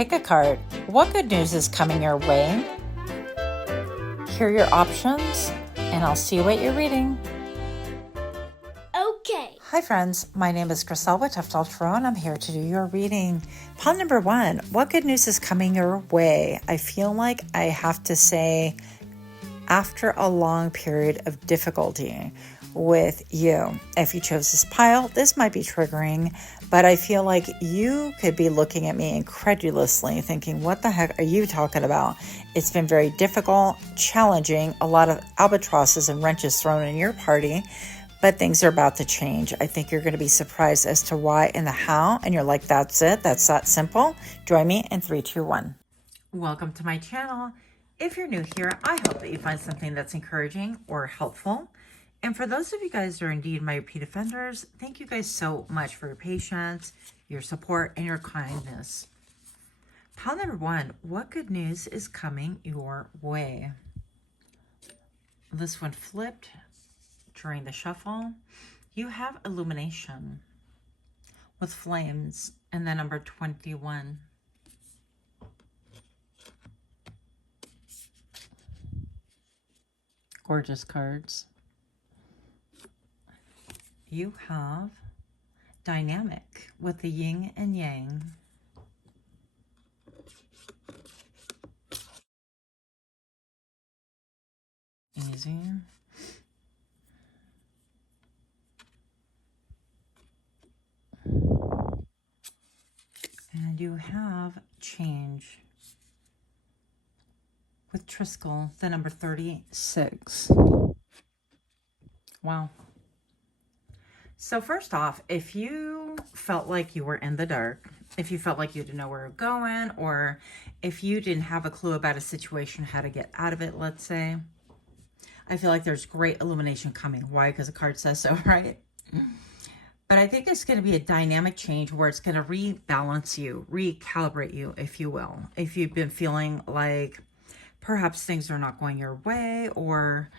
Pickacard. What good news is coming your way? Here are your options, and I'll see what you're reading. Okay. Hi friends, my name is Crystal with Untitled Tarot, and I'm here to do your reading. Pile number 1, what good news is coming your way? I feel like I have to say, after a long period of difficulty with you. If you chose this pile, this might be triggering, but I feel like you could be looking at me incredulously thinking, what the heck are you talking about? It's been very difficult, challenging, a lot of albatrosses and wrenches thrown in your party, but things are about to change. I think you're going to be surprised as to why and the how, and you're like, that's it, that's that simple. Join me in 3, 2, 1. Welcome to my channel. If you're new here, I hope that you find something that's encouraging or helpful. And for those of you guys that are indeed my repeat offenders, thank you guys so much for your patience, your support, and your kindness. Pile number 1, what good news is coming your way? This one flipped during the shuffle. You have illumination with flames and the number 21. Gorgeous cards. You have dynamic with the yin and yang. Easy. And you have change with Triskel, the number 36. Wow. So first off, if you felt like you were in the dark, if you felt like you didn't know where you're going, or if you didn't have a clue about a situation, how to get out of it, let's say, I feel like there's great illumination coming. Why? Because the card says so, right? But I think it's going to be a dynamic change where it's going to rebalance you, recalibrate you, if you will. If you've been feeling like perhaps things are not going your way, or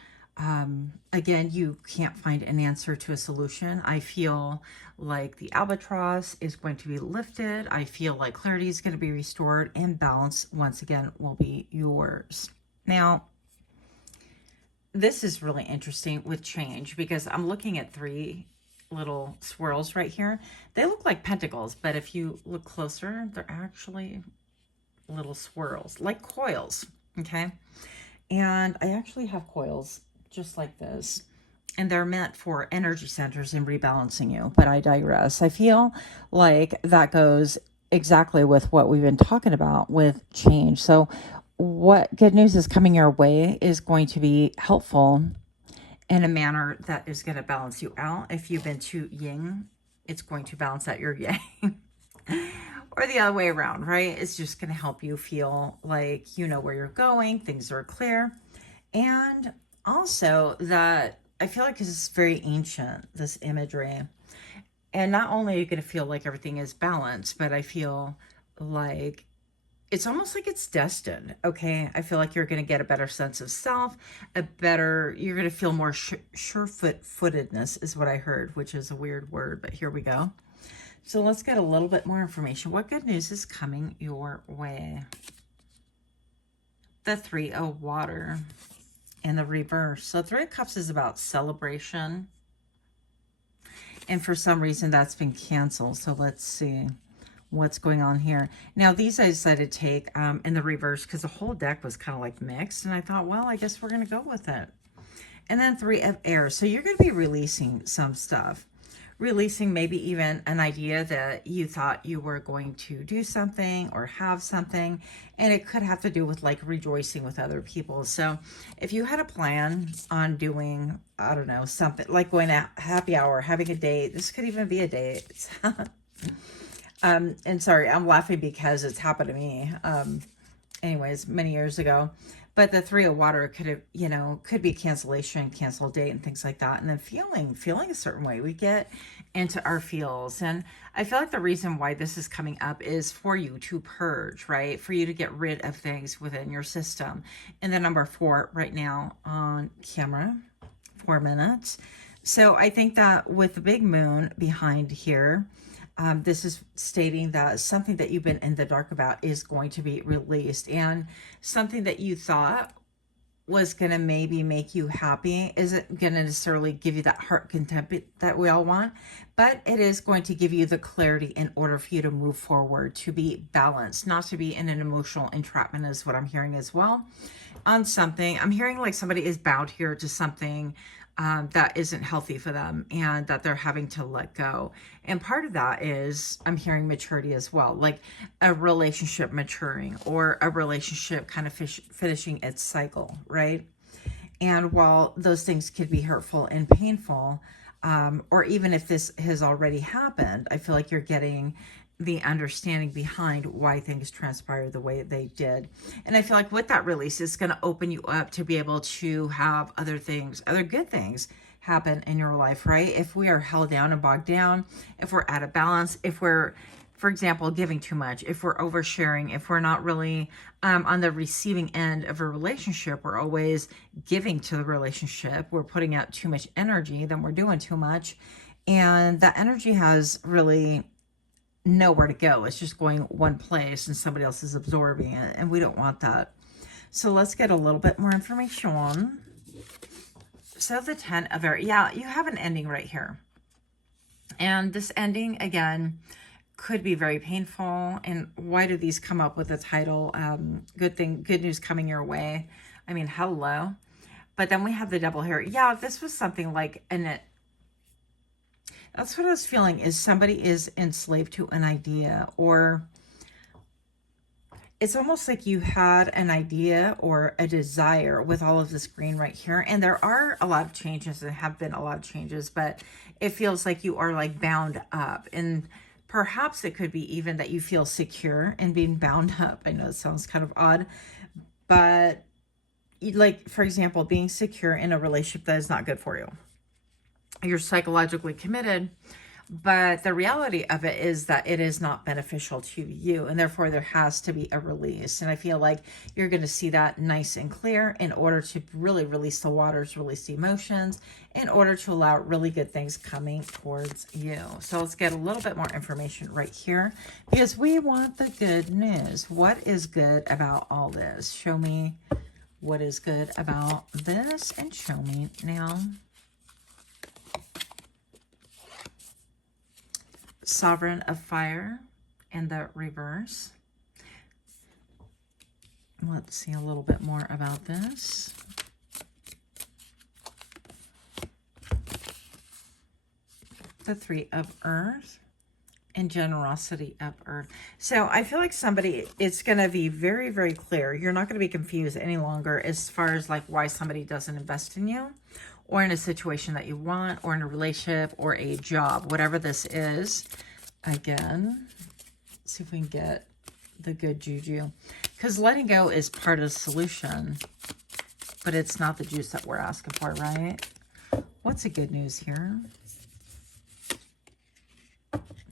again, you can't find an answer to a solution. I feel like the albatross is going to be lifted. I feel like clarity is going to be restored, and balance once again will be yours. Now, this is really interesting with change because I'm looking at 3 little swirls right here. They look like pentacles, but if you look closer, they're actually little swirls, like coils, okay? And I actually have coils just like this, and they're meant for energy centers and rebalancing you, but I digress. I feel like that goes exactly with what we've been talking about with change. So what good news is coming your way is going to be helpful in a manner that is going to balance you out. If you've been too yin, it's going to balance out your yang. Or the other way around, right? It's just going to help you feel like you know where you're going, things are clear. And also that I feel like it's very ancient, this imagery. And not only are you going to feel like everything is balanced, but I feel like it's almost like it's destined, okay? I feel like you're going to get a better sense of self, you're going to feel more sure-footedness is what I heard, which is a weird word, but here we go. So let's get a little bit more information. What good news is coming your way? The 3 of water in the reverse. So 3 of cups is about celebration. And for some reason that's been canceled. So let's see what's going on here. Now these I decided to take in the reverse because the whole deck was kind of like mixed. And I thought, well, I guess we're going to go with it. And then 3 of air. So you're going to be releasing some stuff. Releasing maybe even an idea that you thought you were going to do something or have something, and it could have to do with like rejoicing with other people. So if you had a plan on doing, I don't know, something like going to happy hour, having a date, this could even be a date. And sorry, I'm laughing because it's happened to me anyways many years ago. But the 3 of water could have, you know, could be cancellation, cancel date, and things like that. And then feeling a certain way. We get into our feels. And I feel like the reason why this is coming up is for you to purge, right? For you to get rid of things within your system. And the number 4 right now on camera, 4 minutes. So I think that with the big moon behind here, This is stating that something that you've been in the dark about is going to be released, and something that you thought was going to maybe make you happy isn't going to necessarily give you that heart content that we all want, but it is going to give you the clarity in order for you to move forward, to be balanced, not to be in an emotional entrapment is what I'm hearing as well on something. I'm hearing like somebody is bound here to something that isn't healthy for them and that they're having to let go. And part of that is I'm hearing maturity as well, like a relationship maturing or a relationship kind of finishing its cycle, right? And while those things could be hurtful and painful, or even if this has already happened, I feel like you're getting the understanding behind why things transpired the way they did. And I feel like with that release, it's going to open you up to be able to have other things, other good things happen in your life, right? If we are held down and bogged down, if we're out of balance, if we're, for example, giving too much, if we're oversharing, if we're not really on the receiving end of a relationship, we're always giving to the relationship, we're putting out too much energy, then we're doing too much. And that energy has really nowhere to go. It's just going one place and somebody else is absorbing it, and we don't want that. So let's get a little bit more information. So the 10 of air, yeah, you have an ending right here. And this ending, again, could be very painful. And why do these come up with the title? Good news coming your way. I mean, hello. But then we have the Devil here. Yeah, this was something like that's what I was feeling, is somebody is enslaved to an idea, or it's almost like you had an idea or a desire with all of this green right here. And there are a lot of changes, there have been a lot of changes, but it feels like you are like bound up. And perhaps it could be even that you feel secure in being bound up. I know it sounds kind of odd, but like, for example, being secure in a relationship that is not good for you. You're psychologically committed, but the reality of it is that it is not beneficial to you, and therefore there has to be a release. And I feel like you're going to see that nice and clear in order to really release the waters, release the emotions, in order to allow really good things coming towards you. So let's get a little bit more information right here, because we want the good news. What is good about all this? Show me what is good about this, and show me now. Sovereign of Fire in the reverse. Let's see a little bit more about this. The Three of Earth and Generosity of Earth. So I feel like somebody, it's going to be very, very clear. You're not going to be confused any longer as far as like why somebody doesn't invest in you, or in a situation that you want, or in a relationship, or a job, whatever this is. Again, see if we can get the good juju. Because letting go is part of the solution, but it's not the juice that we're asking for, right? What's the good news here?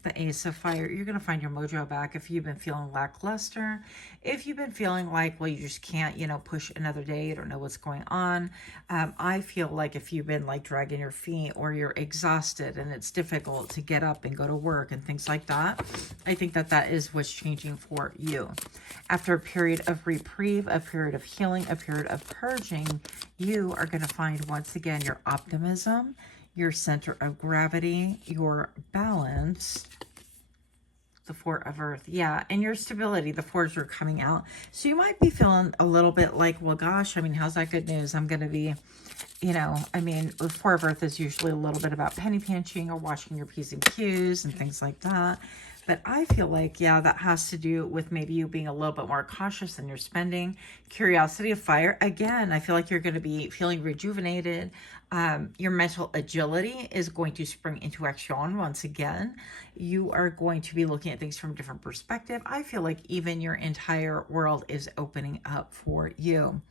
The Ace of Fire. You're going to find your mojo back if you've been feeling lackluster. If you've been feeling like, well, you just can't, you know, push another day. You don't know what's going on. I feel like if you've been like dragging your feet, or you're exhausted and it's difficult to get up and go to work and things like that, I think that that is what's changing for you. After a period of reprieve, a period of healing, a period of purging, you are going to find once again your optimism, your center of gravity, your balance, the Four of Earth, yeah, and your stability. The fours are coming out. So you might be feeling a little bit like, well, gosh, I mean, how's that good news? I'm going to be, you know, I mean, the Four of Earth is usually a little bit about penny pinching or washing your P's and Q's and things like that. But I feel like, yeah, that has to do with maybe you being a little bit more cautious in your spending. Curiosity of Fire. Again, I feel like you're going to be feeling rejuvenated. Your mental agility is going to spring into action once again. You are going to be looking at things from a different perspective. I feel like even your entire world is opening up for you.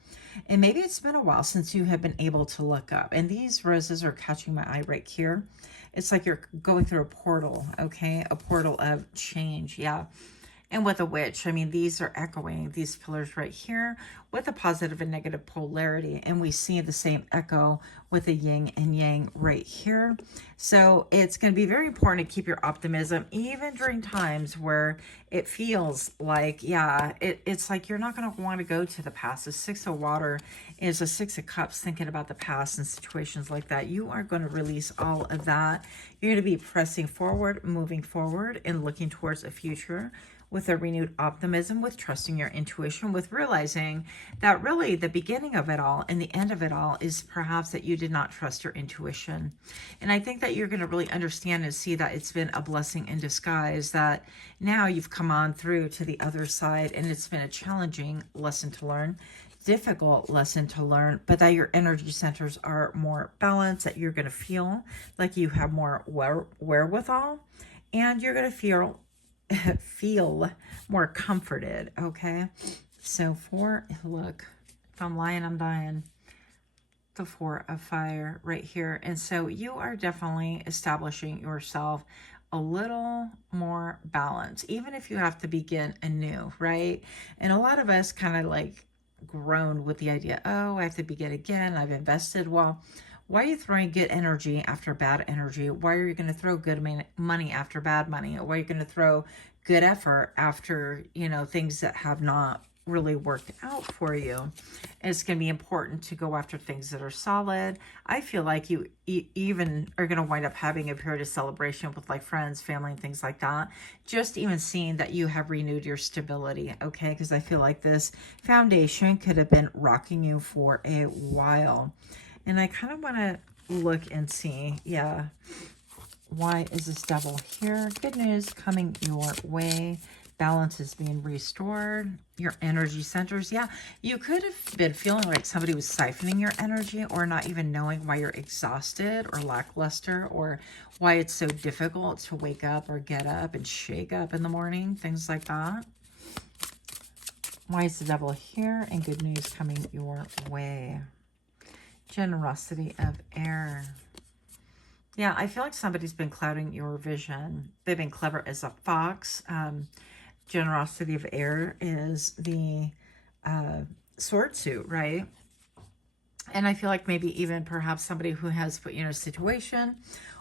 And maybe it's been a while since you have been able to look up. And these roses are catching my eye right here. It's like you're going through a portal, okay? A portal of change, yeah. And with a witch, I mean, these are echoing, these pillars right here, with a positive and negative polarity. And we see the same echo with the yin and yang right here. So it's going to be very important to keep your optimism, even during times where it feels like, yeah, it's like you're not going to want to go to the past. The Six of Water is a Six of Cups, thinking about the past and situations like that. You are going to release all of that. You're going to be pressing forward, moving forward, and looking towards a future with a renewed optimism, with trusting your intuition, with realizing that really the beginning of it all and the end of it all is perhaps that you did not trust your intuition. And I think that you're going to really understand and see that it's been a blessing in disguise, that now you've come on through to the other side, and it's been a challenging lesson to learn, difficult lesson to learn, but that your energy centers are more balanced, that you're going to feel like you have more wherewithal, and you're going to feel more comforted. Okay, so look, if I'm lying, I'm dying. The Four of Fire right here. And so you are definitely establishing yourself a little more balance, even if you have to begin anew, right? And a lot of us kind of like groan with the idea, oh, I have to begin again, I've invested. Well, why are you throwing good energy after bad energy? Why are you going to throw good money after bad money? Why are you going to throw good effort after, you know, things that have not really worked out for you? It's going to be important to go after things that are solid. I feel like you even are going to wind up having a period of celebration with like friends, family, and things like that. Just even seeing that you have renewed your stability, okay? Because I feel like this foundation could have been rocking you for a while. And I kind of want to look and see, yeah, why is this Devil here? Good news coming your way. Balance is being restored. Your energy centers. Yeah, you could have been feeling like somebody was siphoning your energy, or not even knowing why you're exhausted or lackluster, or why it's so difficult to wake up or get up and shake up in the morning, things like that. Why is the Devil here? And good news coming your way. Generosity of air. Yeah, I feel like somebody's been clouding your vision. They've been clever as a fox. Generosity of air is the sword suit, right? And I feel like maybe even perhaps somebody who has put you in a situation,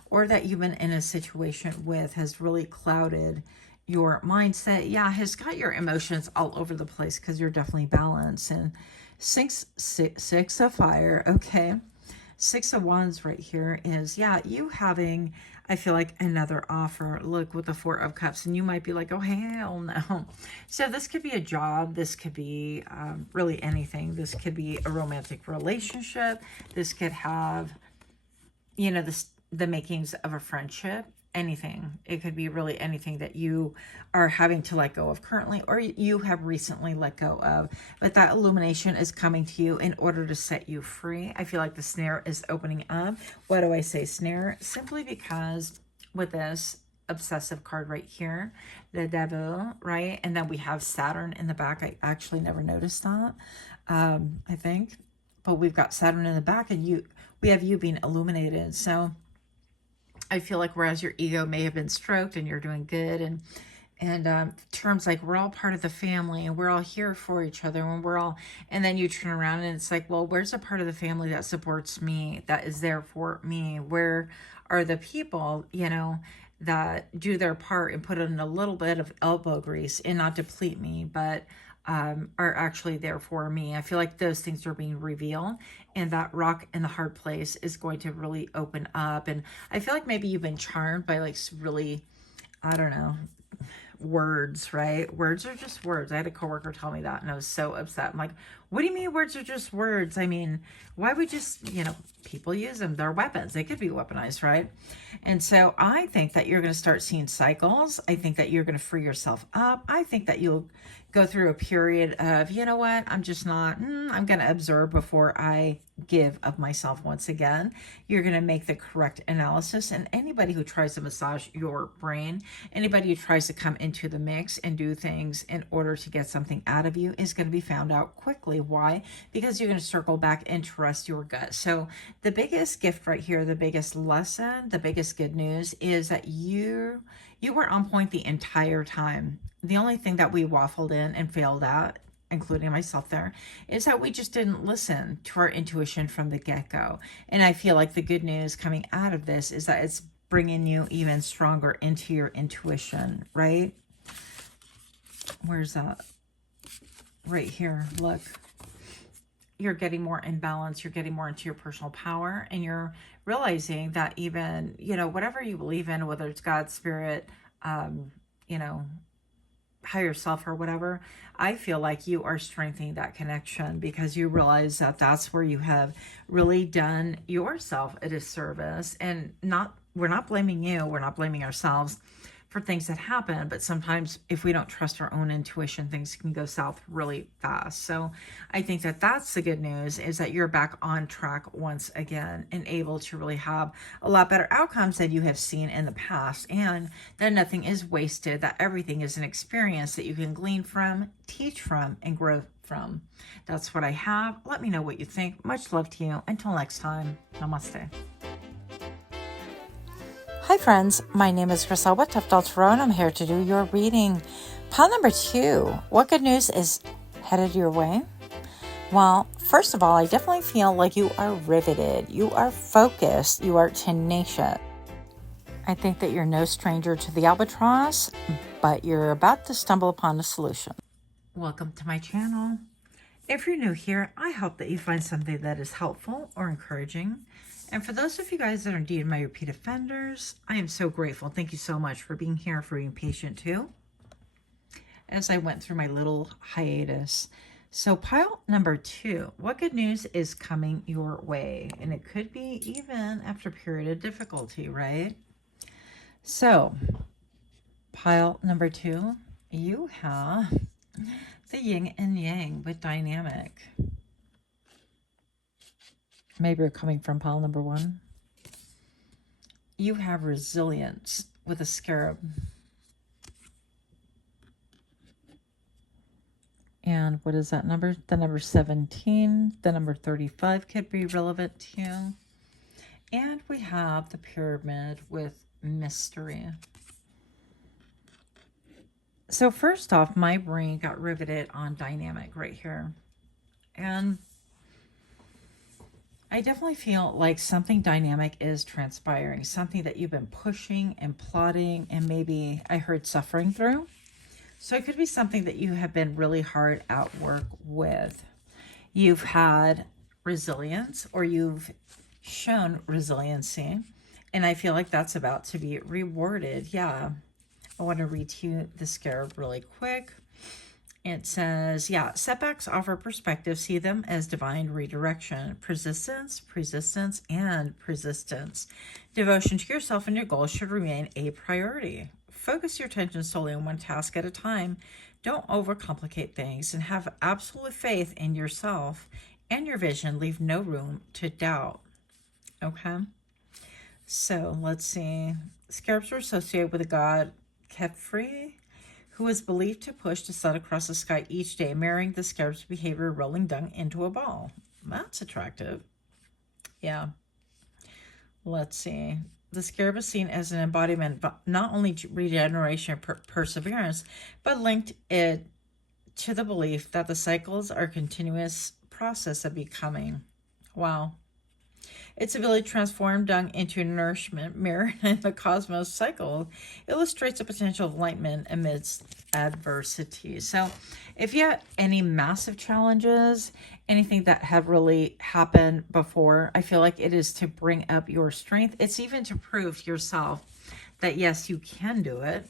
or that you've been in a situation with, has really clouded your mindset. Yeah, has got your emotions all over the place, because you're definitely balanced. And six of fire, okay. Six of Wands right here is, yeah, you having, I feel like, another offer. Look, with the Four of Cups, and you might be like, oh, hell no. So this could be a job. This could be really anything. This could be a romantic relationship. This could have, you know, the makings of a friendship. Anything. It could be really anything that you are having to let go of currently, or you have recently let go of. But that illumination is coming to you in order to set you free. I feel like the snare is opening up. Why do I say snare? Simply because with this obsessive card right here, the Devil, right? And then we have Saturn in the back. I actually never noticed that, I think. But we've got Saturn in the back, and we have you being illuminated. So I feel like whereas your ego may have been stroked and you're doing good, and terms like we're all part of the family and we're all here for each other, and then you turn around and it's like, well, where's a part of the family that supports me, that is there for me? Where are the people, you know, that do their part and put in a little bit of elbow grease and not deplete me, but are actually there for me? I feel like those things are being revealed, and that rock in the hard place is going to really open up. And I feel like maybe you've been charmed by like really, I don't know, words, right? Words are just words. I had a coworker tell me that, and I was so upset. I'm like, what do you mean words are just words? I mean, why would just, you know, people use them. They're weapons. They could be weaponized, right? And so I think that you're going to start seeing cycles. I think that you're going to free yourself up. I think that you'll go through a period of, you know what, I'm just not, I'm going to observe before I give of myself once again. You're going to make the correct analysis. And anybody who tries to massage your brain, anybody who tries to come into the mix and do things in order to get something out of you is going to be found out quickly. Why? Because you're going to circle back and trust your gut. So the biggest gift right here, the biggest lesson, the biggest good news is that you were on point the entire time. The only thing that we waffled in and failed at, including myself there, is that we just didn't listen to our intuition from the get-go. And I feel like the good news coming out of this is that it's bringing you even stronger into your intuition, right? Where's that? Right here, look. You're getting more in balance, you're getting more into your personal power, and you're realizing that even, you know, whatever you believe in, whether it's God, spirit, you know, higher self or whatever, I feel like you are strengthening that connection because you realize that that's where you have really done yourself a disservice. And we're not blaming you, we're not blaming ourselves for things that happen, but sometimes if we don't trust our own intuition, things can go south really fast. So I think that that's the good news, is that you're back on track once again and able to really have a lot better outcomes than you have seen in the past, and that nothing is wasted, that everything is an experience that you can glean from, teach from, and grow from. That's what I have. Let me know what you think. Much love to you. Until next time, namaste. Hi friends, my name is Griselda with Untitled Tarot, and I'm here to do your reading. Pile number 2, what good news is headed your way? Well, first of all, I definitely feel like you are riveted, you are focused, you are tenacious. I think that you're no stranger to the albatross, but you're about to stumble upon a solution. Welcome to my channel. If you're new here, I hope that you find something that is helpful or encouraging. And for those of you guys that are indeed my repeat offenders, I am so grateful. Thank you so much for being here, for being patient too, as I went through my little hiatus. So pile number 2, what good news is coming your way? And it could be even after a period of difficulty, right? So pile number 2, you have the yin and yang with dynamic. Maybe you're coming from pile number 1. You have resilience with a scarab. And what is that number? The number 17. The number 35 could be relevant to you. And we have the pyramid with mystery. So first off, my brain got riveted on dynamic right here. And I definitely feel like something dynamic is transpiring, something that you've been pushing and plotting and maybe I heard suffering through. So it could be something that you have been really hard at work with. You've had resilience, or you've shown resiliency, and I feel like that's about to be rewarded. Yeah, I want to read to you the scarab really quick. It says, yeah, setbacks offer perspective. See them as divine redirection. Persistence, and persistence. Devotion to yourself and your goals should remain a priority. Focus your attention solely on one task at a time. Don't overcomplicate things, and have absolute faith in yourself and your vision. Leave no room to doubt. Okay? So, let's see. Scarabs are associated with the god Kefri, who is believed to push the sun across the sky each day, mirroring the scarab's behavior, rolling dung into a ball. That's attractive. Yeah. Let's see. The scarab is seen as an embodiment of not only regeneration and perseverance, but linked it to the belief that the cycles are a continuous process of becoming. Wow. Its ability to transform dung into nourishment, mirror in the cosmos cycle, illustrates the potential of enlightenment amidst adversity. So if you have any massive challenges, anything that have really happened before, I feel like it is to bring up your strength. It's even to prove to yourself that yes, you can do it,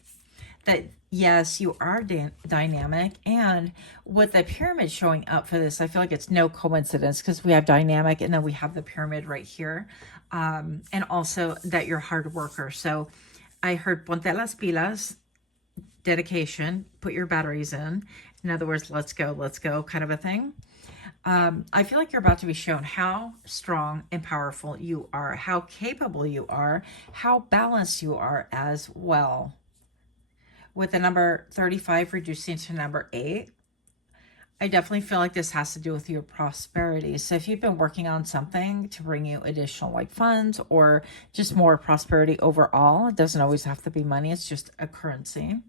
that yes, you are dynamic. And with the pyramid showing up for this, I feel like it's no coincidence, because we have dynamic and then we have the pyramid right here. And also that you're a hard worker. So I heard ponte las pilas, dedication, put your batteries in other words, let's go kind of a thing. I feel like you're about to be shown how strong and powerful you are, how capable you are, how balanced you are as well. With the number 35 reducing to number 8, I definitely feel like this has to do with your prosperity. So if you've been working on something to bring you additional like funds or just more prosperity overall, it doesn't always have to be money. It's just a currency.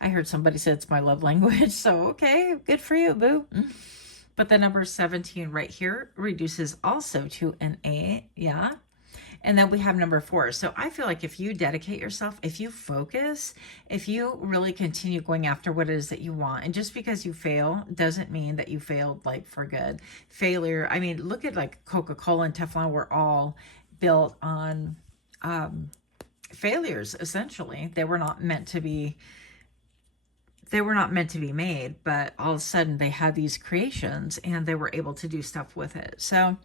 I heard somebody say it's my love language. So, okay, good for you, boo. But the number 17 right here reduces also to an 8. Yeah. And then we have number 4. So I feel like if you dedicate yourself, if you focus, if you really continue going after what it is that you want, and just because you fail doesn't mean that you failed like for good. Failure, I mean, look at like Coca-Cola and Teflon were all built on failures, essentially. They were not meant to be made, but all of a sudden they had these creations and they were able to do stuff with it. So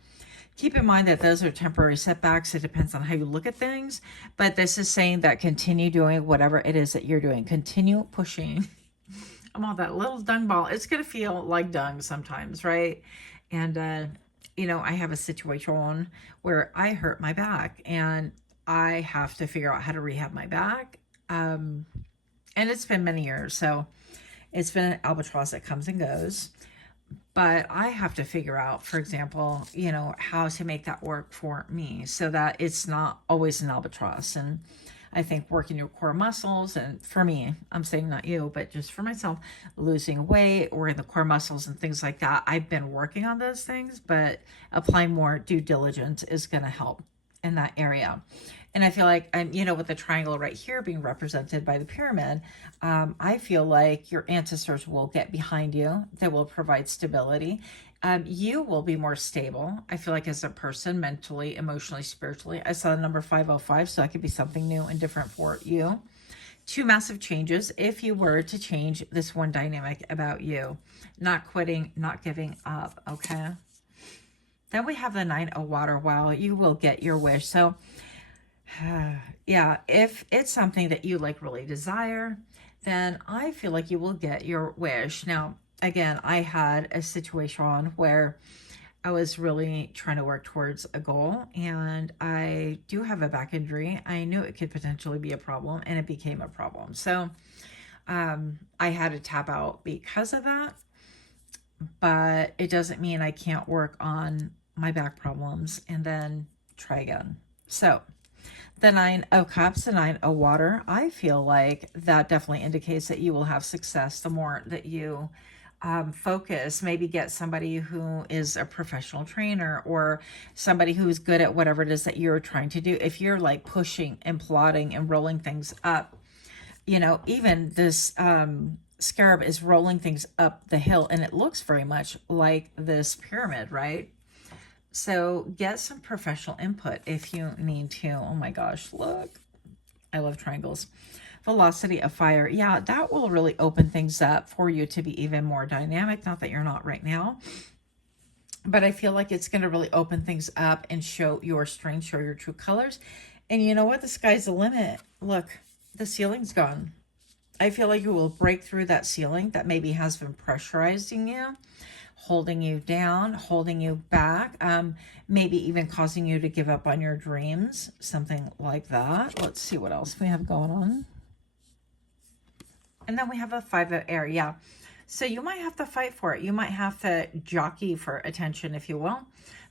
keep in mind that those are temporary setbacks. It depends on how you look at things. But this is saying that continue doing whatever it is that you're doing. Continue pushing. I'm on that little dung ball. It's going to feel like dung sometimes, right? And, you know, I have a situation where I hurt my back and I have to figure out how to rehab my back. And it's been many years. So it's been an albatross that comes and goes. But I have to figure out, for example, you know, how to make that work for me so that it's not always an albatross. And I think working your core muscles, and for me, I'm saying not you, but just for myself, losing weight, working the core muscles and things like that. I've been working on those things, but applying more due diligence is going to help in that area. And I feel like, you know, with the triangle right here being represented by the pyramid, I feel like your ancestors will get behind you. They will provide stability. You will be more stable, I feel like, as a person, mentally, emotionally, spiritually. I saw the number 505, so that could be something new and different for you. 2 massive changes if you were to change this one dynamic about you. Not quitting, not giving up, okay? Then we have the 9 of water. Wow, you will get your wish. So yeah, if it's something that you like really desire, then I feel like you will get your wish. Now, again, I had a situation where I was really trying to work towards a goal, and I do have a back injury. I knew it could potentially be a problem, and it became a problem. So I had to tap out because of that, but it doesn't mean I can't work on my back problems and then try again. So the 9 of Cups, the 9 of water, I feel like that definitely indicates that you will have success the more that you focus. Maybe get somebody who is a professional trainer or somebody who's good at whatever it is that you're trying to do. If you're like pushing and plotting and rolling things up, you know, even this scarab is rolling things up the hill, and it looks very much like this pyramid, right? So get some professional input if you need to. Oh my gosh, look. I love triangles. Velocity of fire. Yeah, that will really open things up for you to be even more dynamic. Not that you're not right now, but I feel like it's going to really open things up and show your strength, show your true colors. And you know what? The sky's the limit. Look, the ceiling's gone. I feel like you will break through that ceiling that maybe has been pressurizing you, holding you down, holding you back, maybe even causing you to give up on your dreams, something like that. Let's see what else we have going on. And then we have a 5 of air. Yeah. So you might have to fight for it. You might have to jockey for attention, if you will.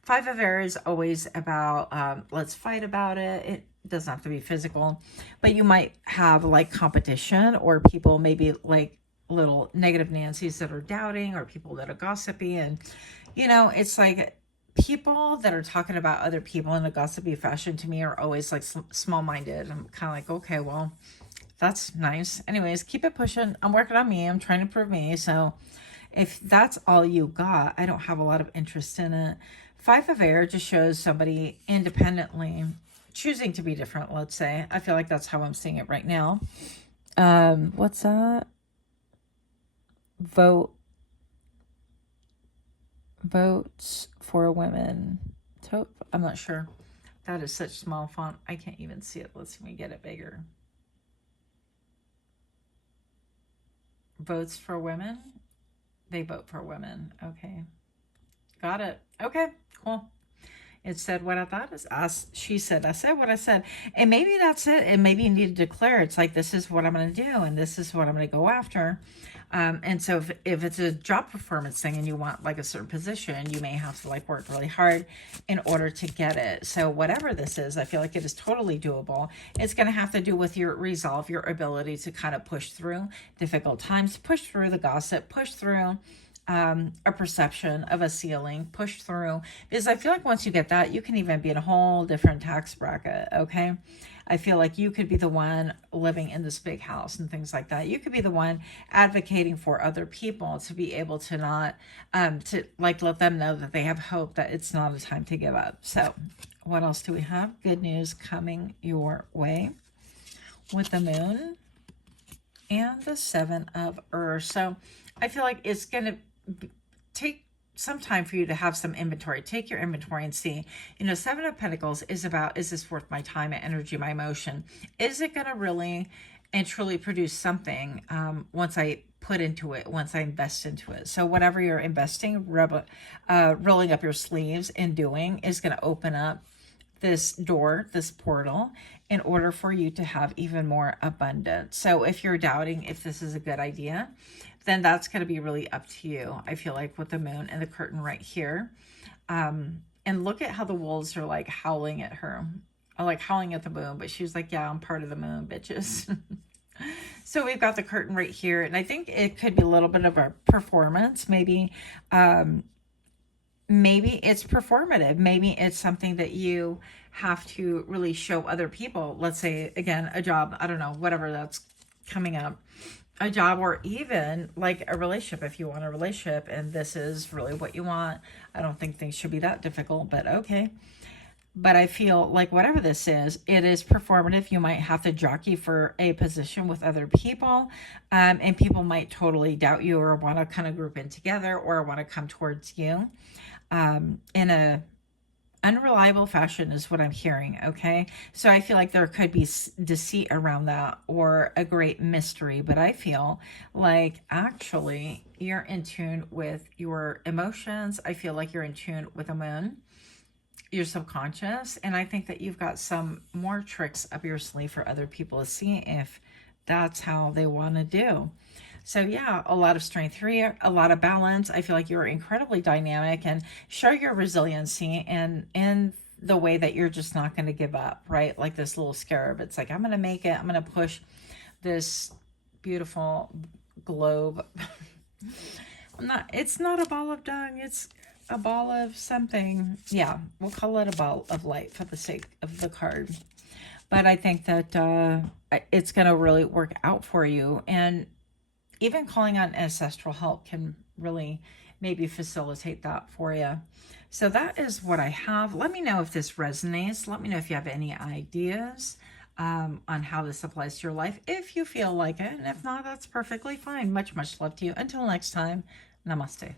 5 of air is always about, let's fight about it. It doesn't have to be physical, but you might have like competition or people maybe like little negative Nancy's that are doubting, or people that are gossipy. And, you know, it's like people that are talking about other people in a gossipy fashion to me are always like small-minded. I'm kind of like, okay, well, that's nice. Anyways, keep it pushing. I'm working on me. I'm trying to prove me. So if that's all you got, I don't have a lot of interest in it. 5 of air just shows somebody independently choosing to be different, let's say. I feel like that's how I'm seeing it right now. What's that? Votes for women. I'm not sure. That is such small font. I can't even see it. Let's see me get it bigger. Votes for women. They vote for women. Okay. Got it. Okay, cool. It said what I thought. She said, I said what I said. And maybe that's it. And maybe you need to declare, it's like, this is what I'm going to do. And this is what I'm going to go after. And so if it's a job performance thing and you want like a certain position, you may have to like work really hard in order to get it. So whatever this is, I feel like it is totally doable. It's going to have to do with your resolve, your ability to kind of push through difficult times, push through the gossip, push through a perception of a ceiling, push through, because I feel like once you get that, you can even be in a whole different tax bracket. Okay. I feel like you could be the one living in this big house and things like that. You could be the one advocating for other people to be able to not, to like let them know that they have hope, that it's not a time to give up. So what else do we have? Good news coming your way with the moon and the 7 of Earth. So I feel like it's going to take some time for you to have some inventory. Take your inventory and see, 7 of Pentacles is about, is this worth my time, my energy, my emotion? Is it going to really and truly produce something once I put into it, once I invest into it? So whatever you're investing, rolling up your sleeves and doing is going to open up this door, this portal, in order for you to have even more abundance. So if you're doubting if this is a good idea, then that's going to be really up to you. I feel like with the moon and the curtain right here. And look at how the wolves are like howling at her. I like howling at the moon, but she was like, yeah, I'm part of the moon, bitches. So we've got the curtain right here. And I think it could be a little bit of a performance. Maybe it's performative. Maybe it's something that you have to really show other people. Let's say, again, a job, I don't know, whatever that's coming up, a job, or even like a relationship. If you want a relationship and this is really what you want, I don't think things should be that difficult, but okay. But I feel like whatever this is, it is performative. You might have to jockey for a position with other people, and people might totally doubt you or want to kind of group in together or want to come towards you in a unreliable fashion is what I'm hearing. Okay. So I feel like there could be deceit around that or a great mystery, but I feel like actually you're in tune with your emotions. I feel like you're in tune with the moon, your subconscious. And I think that you've got some more tricks up your sleeve for other people to see if that's how they want to do. So yeah, a lot of strength here, a lot of balance. I feel like you're incredibly dynamic and show your resiliency and in the way that you're just not going to give up, right? Like this little scarab. It's like, I'm going to make it. I'm going to push this beautiful globe. It's not a ball of dung. It's a ball of something. Yeah, we'll call it a ball of light for the sake of the card. But I think that it's going to really work out for you. And even calling on ancestral help can really maybe facilitate that for you. So that is what I have. Let me know if this resonates. Let me know if you have any ideas on how this applies to your life, if you feel like it. And if not, that's perfectly fine. Much, much love to you. Until next time, namaste.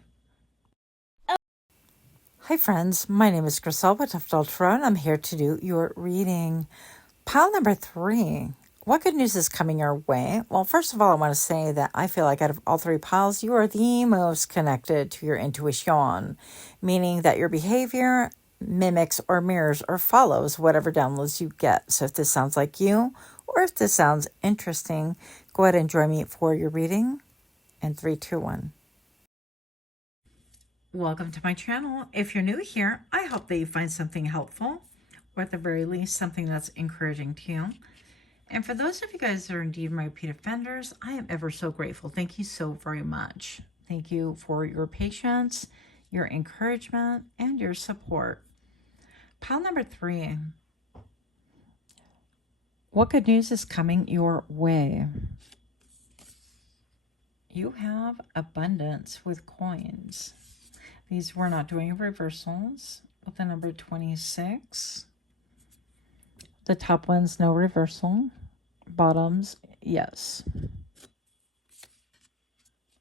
Hi friends, my name is Grisel with Untitled Tarot, and I'm here to do your reading. Pile number 3. What good news is coming your way? Well, first of all, I want to say that I feel like out of all 3 piles, you are the most connected to your intuition, meaning that your behavior mimics or mirrors or follows whatever downloads you get. So if this sounds like you, or if this sounds interesting, go ahead and join me for your reading. And 3, 2, 1. Welcome to my channel. If you're new here, I hope that you find something helpful, or at the very least, something that's encouraging to you. And for those of you guys that are indeed my repeat offenders, I am ever so grateful. Thank you so very much. Thank you for your patience, your encouragement, and your support. Pile number 3. What good news is coming your way? You have abundance with coins. These, we're not doing reversals with the number 26. The top one's no reversal. Bottoms, yes.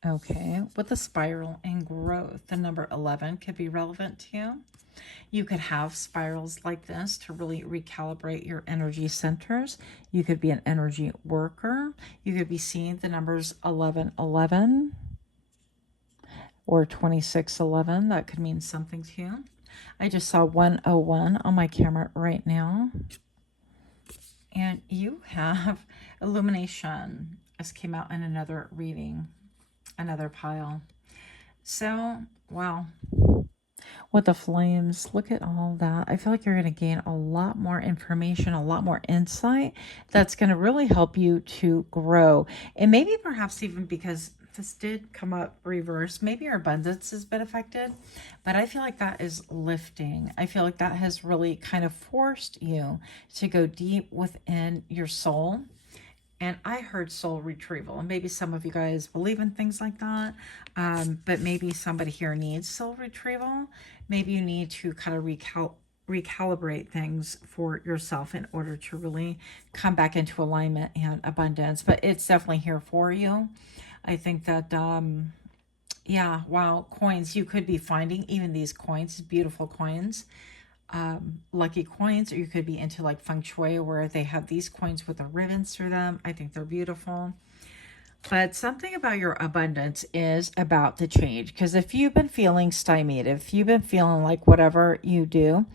Okay, with the spiral and growth, the number 11 could be relevant to you. You could have spirals like this to really recalibrate your energy centers. You could be an energy worker. You could be seeing the numbers 1111 or 2611. That could mean something to you. I just saw 101 on my camera right now. And you have illumination. This came out in another reading, another pile. So, wow. With the flames, look at all that. I feel like you're going to gain a lot more information, a lot more insight that's going to really help you to grow. And maybe perhaps even because this did come up reverse, maybe your abundance has been affected, but I feel like that is lifting. I feel like that has really kind of forced you to go deep within your soul. And I heard soul retrieval, and maybe some of you guys believe in things like that, but maybe somebody here needs soul retrieval. Maybe you need to kind of recalibrate things for yourself in order to really come back into alignment and abundance. But it's definitely here for you. I think that, yeah, wow, coins. You could be finding even these coins, beautiful coins. Lucky coins, or you could be into like feng shui where they have these coins with the ribbons through them. I think they're beautiful. But something about your abundance is about to change, because if you've been feeling stymied, if you've been feeling like whatever you do,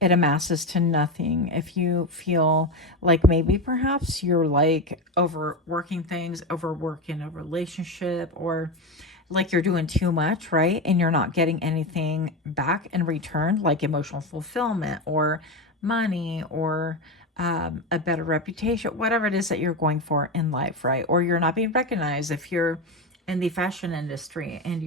it amasses to nothing. If you feel like maybe perhaps you're like overworking things, overworking a relationship, or like you're doing too much, right? And you're not getting anything back in return, like emotional fulfillment or money or a better reputation, whatever it is that you're going for in life, right? Or you're not being recognized if you're in the fashion industry and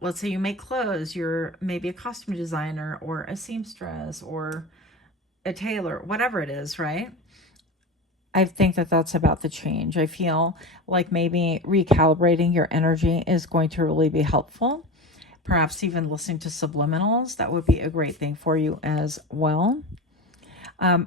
let's say you make clothes, you're maybe a costume designer or a seamstress or a tailor, whatever it is, right? I think that that's about the change. I feel like maybe recalibrating your energy is going to really be helpful. Perhaps even listening to subliminals, that would be a great thing for you as well.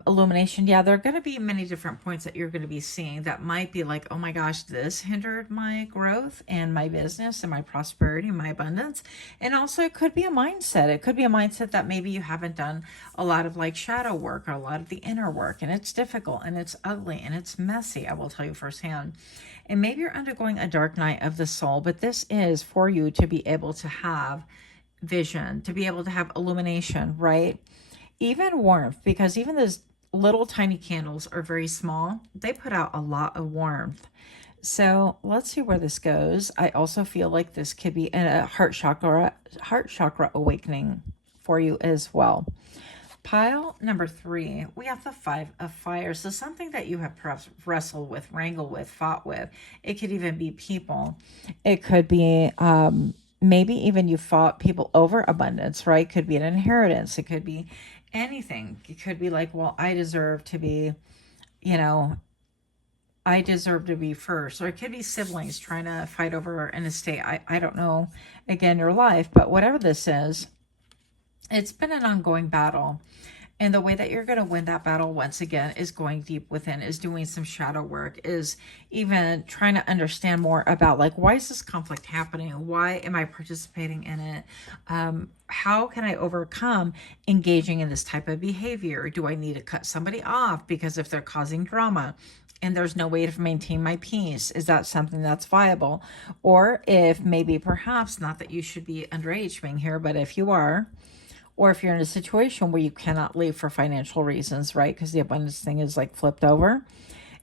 Illumination, yeah, there are going to be many different points that you're going to be seeing that might be like, oh my gosh, this hindered my growth and my business and my prosperity and my abundance. And also it could be a mindset. It could be a mindset that maybe you haven't done a lot of like shadow work or a lot of the inner work, and it's difficult and it's ugly and it's messy, I will tell you firsthand. And maybe you're undergoing a dark night of the soul, but this is for you to be able to have vision, to be able to have illumination, right? Even warmth, because even those little tiny candles are very small. They put out a lot of warmth. So let's see where this goes. I also feel like this could be a heart chakra awakening for you as well. Pile number 3, we have the 5 of fire. So something that you have perhaps wrestled with, wrangled with, fought with. It could even be people. It could be maybe even you fought people over abundance, right? Could be an inheritance. It could be anything. It could be like, well, I deserve to be, I deserve to be first. Or it could be siblings trying to fight over an estate. I don't know, again, your life, but whatever this is, it's been an ongoing battle. And the way that you're going to win that battle, once again, is going deep within, is doing some shadow work, is even trying to understand more about, like, why is this conflict happening? Why am I participating in it? How can I overcome engaging in this type of behavior? Do I need to cut somebody off because if they're causing drama and there's no way to maintain my peace, is that something that's viable? Or if maybe perhaps, not that you should be underage being here, but if you are, or if you're in a situation where you cannot leave for financial reasons, right? Because the abundance thing is like flipped over.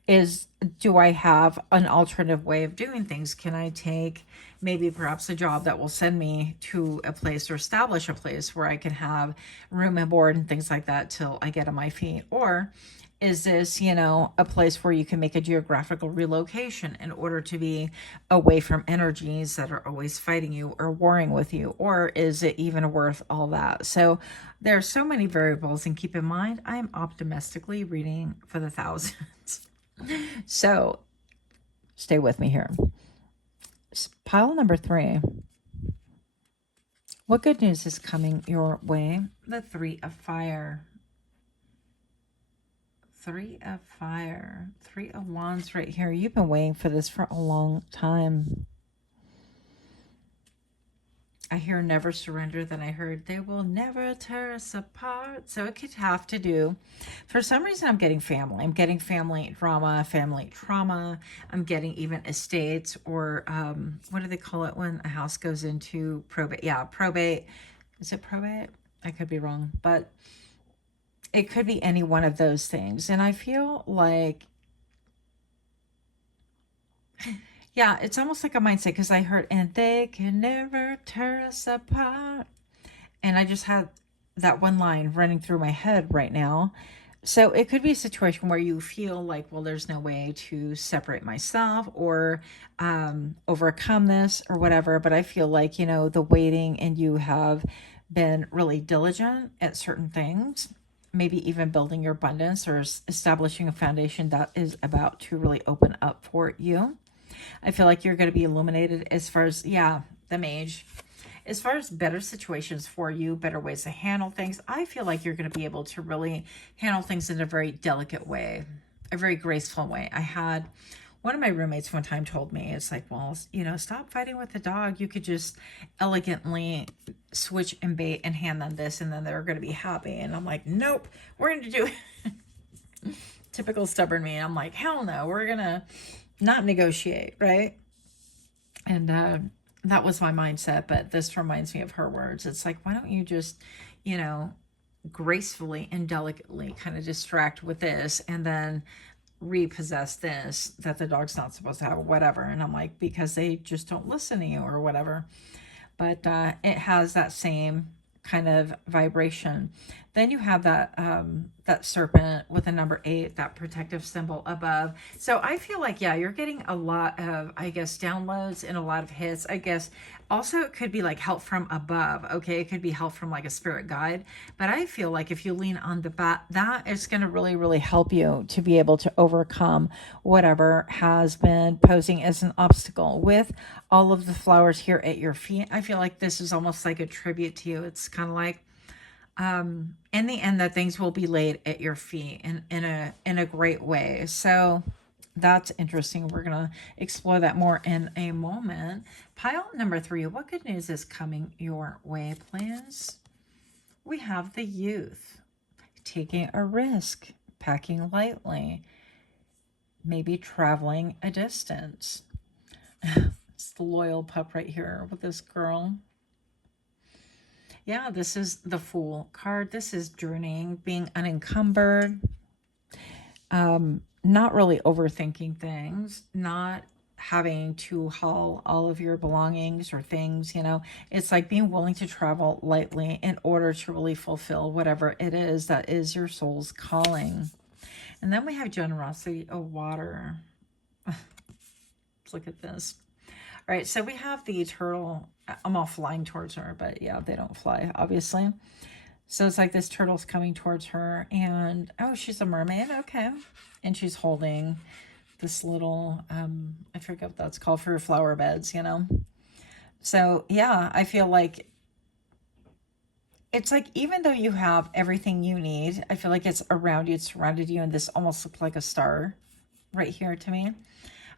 Do I have an alternative way of doing things? Can I take maybe perhaps a job that will send me to a place or establish a place where I can have room and board and things like that till I get on my feet? Or is this, a place where you can make a geographical relocation in order to be away from energies that are always fighting you or warring with you? Or is it even worth all that? So there are so many variables, and keep in mind, I am optimistically reading for the thousands. So stay with me here. Pile number 3. What good news is coming your way? The 3 of fire. 3 of fire, 3 of wands right here. You've been waiting for this for a long time. I hear never surrender. Then I heard they will never tear us apart. So it could have to do, for some reason I'm getting family. I'm getting family drama, family trauma. I'm getting even estates, or what do they call it when a house goes into probate? Yeah, probate. Is it probate? I could be wrong, but it could be any one of those things. And I feel like, yeah, it's almost like a mindset, because I heard, and they can never tear us apart. And I just had that one line running through my head right now. So it could be a situation where you feel like, well, there's no way to separate myself or overcome this or whatever. But I feel like, you know, the waiting, and you have been really diligent at certain things, maybe even building your abundance or establishing a foundation that is about to really open up for you. I feel like you're going to be illuminated as far as, yeah, the mage. As far as better situations for you, better ways to handle things, I feel like you're going to be able to really handle things in a very delicate way, a very graceful way. I had one of my roommates one time told me, it's like, well, you know, stop fighting with the dog. You could just elegantly switch and bait and hand them this, and then they're going to be happy. And I'm like, nope, we're going to do it. Typical stubborn me. I'm like, hell no, we're going to not negotiate, right? And that was my mindset, but this reminds me of her words. It's like, why don't you just, you know, gracefully and delicately kind of distract with this, and then repossess this that the dog's not supposed to have, whatever. And I'm like, because they just don't listen to you or whatever. But it has that same kind of vibration. Then you have that that serpent with a number 8, that protective symbol above. So I feel like, yeah, you're getting a lot of, I guess, downloads and a lot of hits. I guess also it could be like help from above. Okay, it could be help from like a spirit guide. But I feel like if you lean on that is going to really, really help you to be able to overcome whatever has been posing as an obstacle. With all of the flowers here at your feet, I feel like this is almost like a tribute to you. It's kind of like, in the end, that things will be laid at your feet in a great way. So that's interesting. We're going to explore that more in a moment. Pile number 3, what good news is coming your way, please? We have the youth, taking a risk, packing lightly, maybe traveling a distance. It's the loyal pup right here with this girl. Yeah, this is the Fool card. This is journeying, being unencumbered, not really overthinking things, not having to haul all of your belongings or things, you know. It's like being willing to travel lightly in order to really fulfill whatever it is that is your soul's calling. And then we have generosity of water. Look at this. All right, so we have the turtle. I'm all flying towards her, but yeah, they don't fly, obviously. So it's like this turtle's coming towards her, and oh, she's a mermaid. Okay. And she's holding this little, I forget what that's called, for flower beds, you know. So yeah, I feel like it's like, even though you have everything you need, I feel like it's around you, it's surrounded you, and this almost looks like a star right here to me.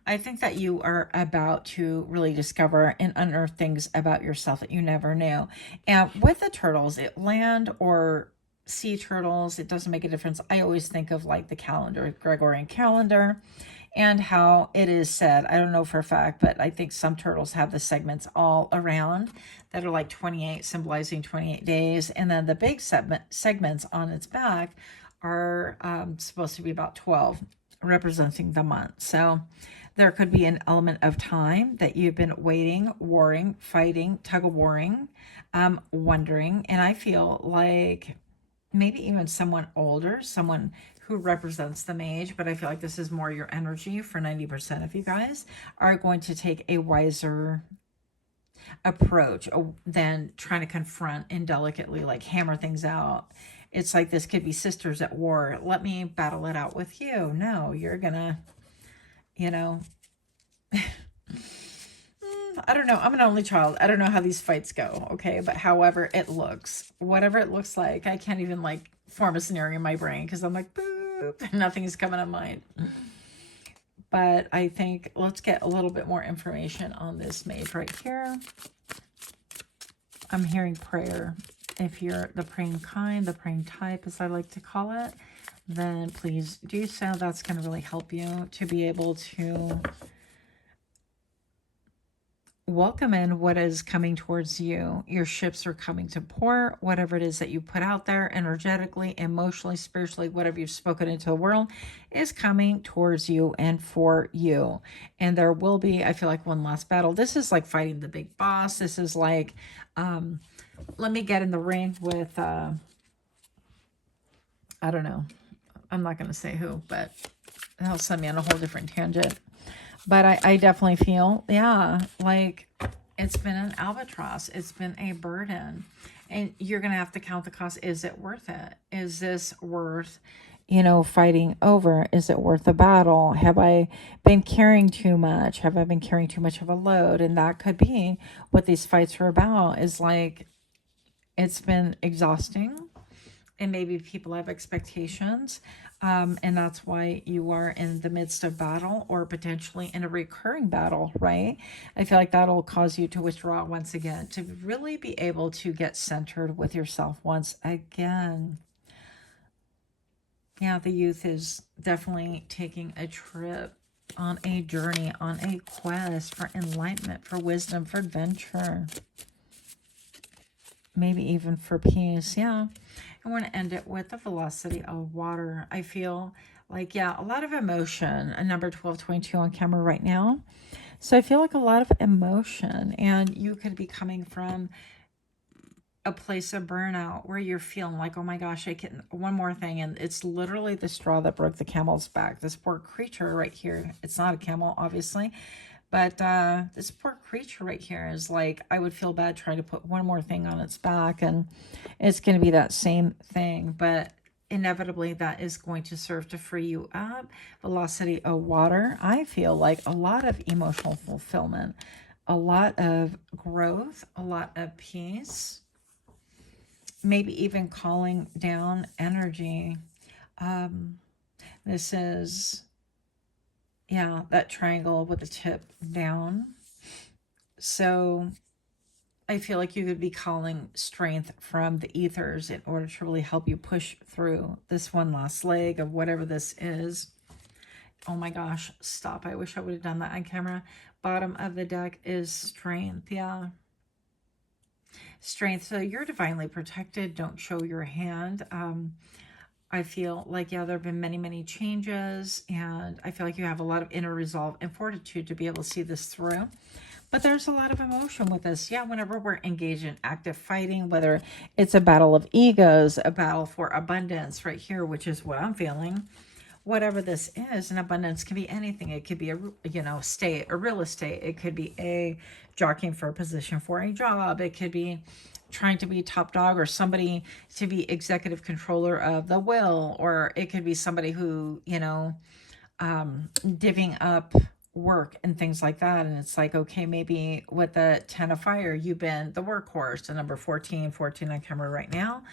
I think that you are about to really discover and unearth things about yourself that you never knew. And with the turtles, land or sea turtles, it doesn't make a difference. I always think of like the calendar, Gregorian calendar, and how it is said, I don't know for a fact, but I think some turtles have the segments all around that are like 28, symbolizing 28 days. And then the big segments on its back are supposed to be about 12, representing the month. So there could be an element of time that you've been waiting, warring, fighting, tug-of-warring, wondering. And I feel like maybe even someone older, someone who represents the mage, but I feel like this is more your energy for 90% of you guys, are going to take a wiser approach than trying to confront and delicately like hammer things out. It's like this could be sisters at war. Let me battle it out with you. No, you're gonna, you know, I don't know. I'm an only child. I don't know how these fights go, okay? But however it looks, whatever it looks like, I can't even like form a scenario in my brain because I'm like, boo. Nothing's coming to mind. But I think let's get a little bit more information on this mage right here. I'm hearing prayer. If you're the praying kind, the praying type, as I like to call it, then please do so. That's going to really help you to be able to welcome in what is coming towards you. Your ships are coming to port. Whatever it is that you put out there energetically, emotionally, spiritually, whatever you've spoken into the world is coming towards you and for you. And there will be, I feel like, one last battle. This is like fighting the big boss. This is like, let me get in the ring with, I don't know. I'm not going to say who, but that'll send me on a whole different tangent. But I definitely feel, yeah, like it's been an albatross. It's been a burden. And you're going to have to count the cost. Is it worth it? Is this worth, you know, fighting over? Is it worth the battle? Have I been carrying too much? Have I been carrying too much of a load? And that could be what these fights are about, is like, it's been exhausting. And maybe people have expectations. And that's why you are in the midst of battle, or potentially in a recurring battle, right? I feel like that'll cause you to withdraw once again, to really be able to get centered with yourself once again. Yeah, the youth is definitely taking a trip, on a journey, on a quest for enlightenment, for wisdom, for adventure. Maybe even for peace, yeah. I want to end it with the velocity of water. I feel like, yeah, a lot of emotion. A number 1222 on camera right now. So I feel like a lot of emotion. And you could be coming from a place of burnout where you're feeling like, oh my gosh, I can, one more thing. And it's literally the straw that broke the camel's back. This poor creature right here. It's not a camel, obviously. But this poor creature right here is like, I would feel bad trying to put one more thing on its back, and it's going to be that same thing. But inevitably, that is going to serve to free you up. Velocity of water. I feel like a lot of emotional fulfillment, a lot of growth, a lot of peace, maybe even calling down energy. This is... yeah, that triangle with the tip down. So I feel like you could be calling strength from the ethers in order to really help you push through this one last leg of whatever this is. Oh my gosh, stop. I wish I would have done that on camera. Bottom of the deck is strength. Yeah. Strength. So you're divinely protected. Don't show your hand. I feel like, yeah, there have been many, many changes, and I feel like you have a lot of inner resolve and fortitude to be able to see this through. But there's a lot of emotion with this. Yeah, whenever we're engaged in active fighting, whether it's a battle of egos, a battle for abundance right here, which is what I'm feeling. Whatever this is, and abundance can be anything. It could be a, you know, state or real estate. It could be a jockeying for a position for a job. It could be trying to be top dog, or somebody to be executive controller of the will, or it could be somebody who, you know, divvying up work and things like that. And it's like, okay, maybe with the 10 of fire, you've been the workhorse. The number 14 on camera right now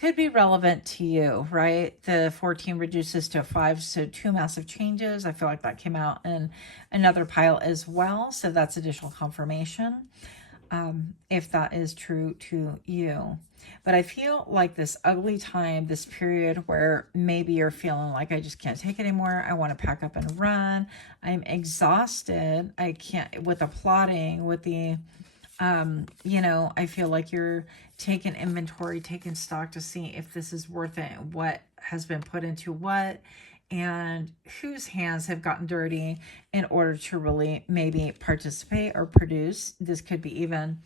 could be relevant to you, right? The 14 reduces to 5, so 2 massive changes. I feel like that came out in another pile as well, so that's additional confirmation. If that is true to you. But I feel like this ugly time, this period where maybe you're feeling like, I just can't take it anymore. I want to pack up and run. I'm exhausted. I can't, with the plotting, with the, you know, I feel like you're taking inventory, taking stock to see if this is worth it, what has been put into what, and whose hands have gotten dirty in order to really maybe participate or produce. This could be even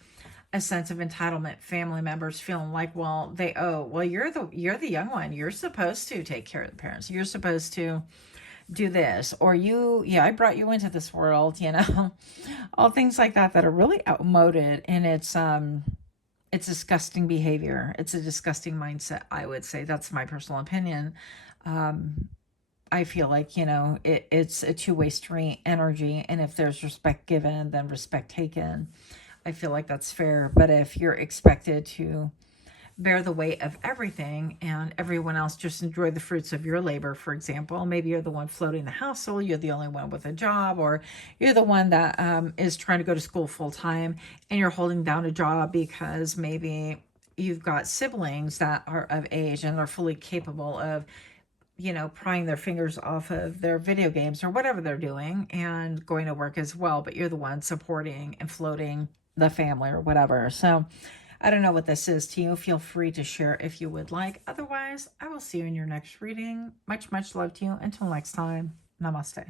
a sense of entitlement, family members feeling like, well, they owe. Well, you're the young one. You're supposed to take care of the parents. You're supposed to do this, or yeah, I brought you into this world, you know, all things like that are really outmoded, and it's disgusting behavior. It's a disgusting mindset, I would say. That's my personal opinion. I feel like, you know, it's a two-way street energy. And if there's respect given, then respect taken. I feel like that's fair. But if you're expected to bear the weight of everything, and everyone else just enjoy the fruits of your labor. For example, maybe you're the one floating the household, you're the only one with a job, or you're the one that is trying to go to school full time, and you're holding down a job because maybe you've got siblings that are of age and are fully capable of, you know, prying their fingers off of their video games or whatever they're doing and going to work as well, but you're the one supporting and floating the family or whatever. So I don't know what this is to you. Feel free to share if you would like. Otherwise, I will see you in your next reading. Much, much love to you. Until next time, namaste.